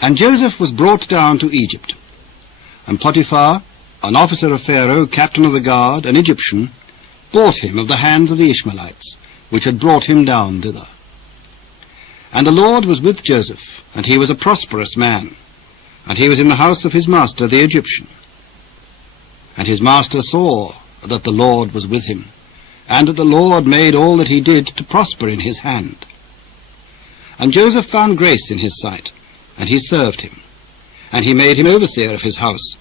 And Joseph was brought down to Egypt. And Potiphar, an officer of Pharaoh, captain of the guard, an Egyptian, bought him of the hands of the Ishmeelites, which had brought him down thither. And the Lord was with Joseph, and he was a prosperous man, and he was in the house of his master the Egyptian. And his master saw that the Lord was with him, and that the Lord made all that he did to prosper in his hand. And Joseph found grace in his sight, and he served him. And he made him overseer of his house,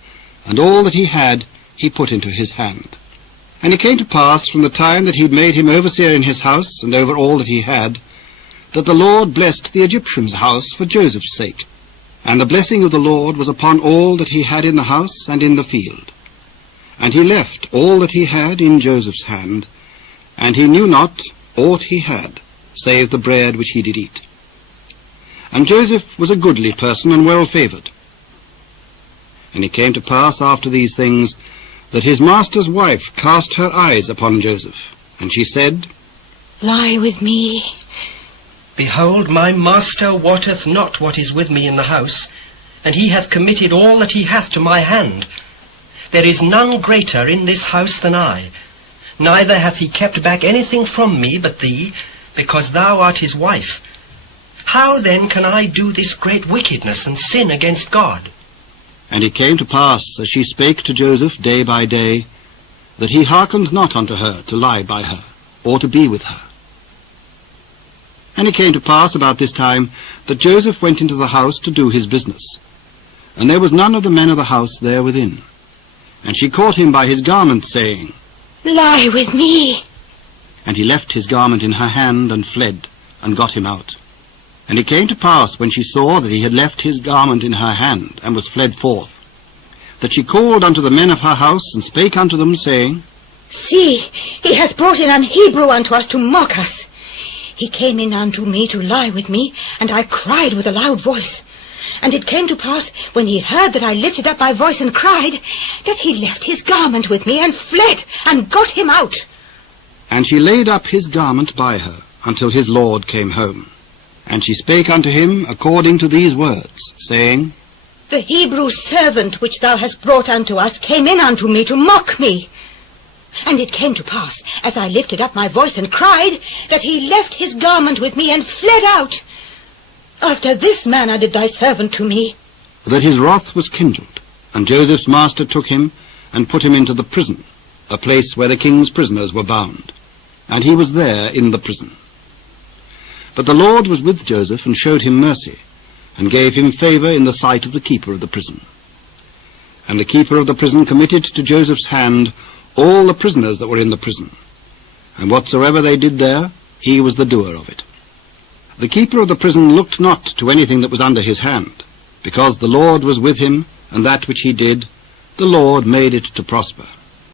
and all that he had he put into his hand. And it came to pass, from the time that he had made him overseer in his house, and over all that he had, that the Lord blessed the Egyptian's house for Joseph's sake. And the blessing of the Lord was upon all that he had in the house and in the field. And he left all that he had in Joseph's hand, and he knew not aught he had, save the bread which he did eat. And Joseph was a goodly person and well favoured. And it came to pass after these things, that his master's wife cast her eyes upon Joseph, and she said, Lie with me. Behold, my master wotteth not what is with me in the house, and he hath committed all that he hath to my hand. There is none greater in this house than I, neither hath he kept back anything from me but thee, because thou art his wife. How then can I do this great wickedness and sin against God? And it came to pass, as she spake to Joseph day by day, that he hearkened not unto her to lie by her, or to be with her. And it came to pass about this time, that Joseph went into the house to do his business. And there was none of the men of the house there within. And she caught him by his garment, saying, Lie with me. And he left his garment in her hand, and fled, and got him out. And it came to pass, when she saw that he had left his garment in her hand, and was fled forth, that she called unto the men of her house, and spake unto them, saying, See, he hath brought in an Hebrew unto us to mock us. He came in unto me to lie with me, and I cried with a loud voice. And it came to pass, when he heard that I lifted up my voice and cried, that he left his garment with me, and fled, and got him out. And she laid up his garment by her, until his lord came home. And she spake unto him according to these words, saying, The Hebrew servant which thou hast brought unto us came in unto me to mock me. And it came to pass, as I lifted up my voice and cried, that he left his garment with me and fled out. After this manner did thy servant to me. That his wrath was kindled, and Joseph's master took him, and put him into the prison, a place where the king's prisoners were bound. And he was there in the prison. But the Lord was with Joseph, and showed him mercy, and gave him favour in the sight of the keeper of the prison. And the keeper of the prison committed to Joseph's hand all the prisoners that were in the prison, and whatsoever they did there, he was the doer of it. The keeper of the prison looked not to anything that was under his hand, because the Lord was with him, and that which he did, the Lord made it to prosper.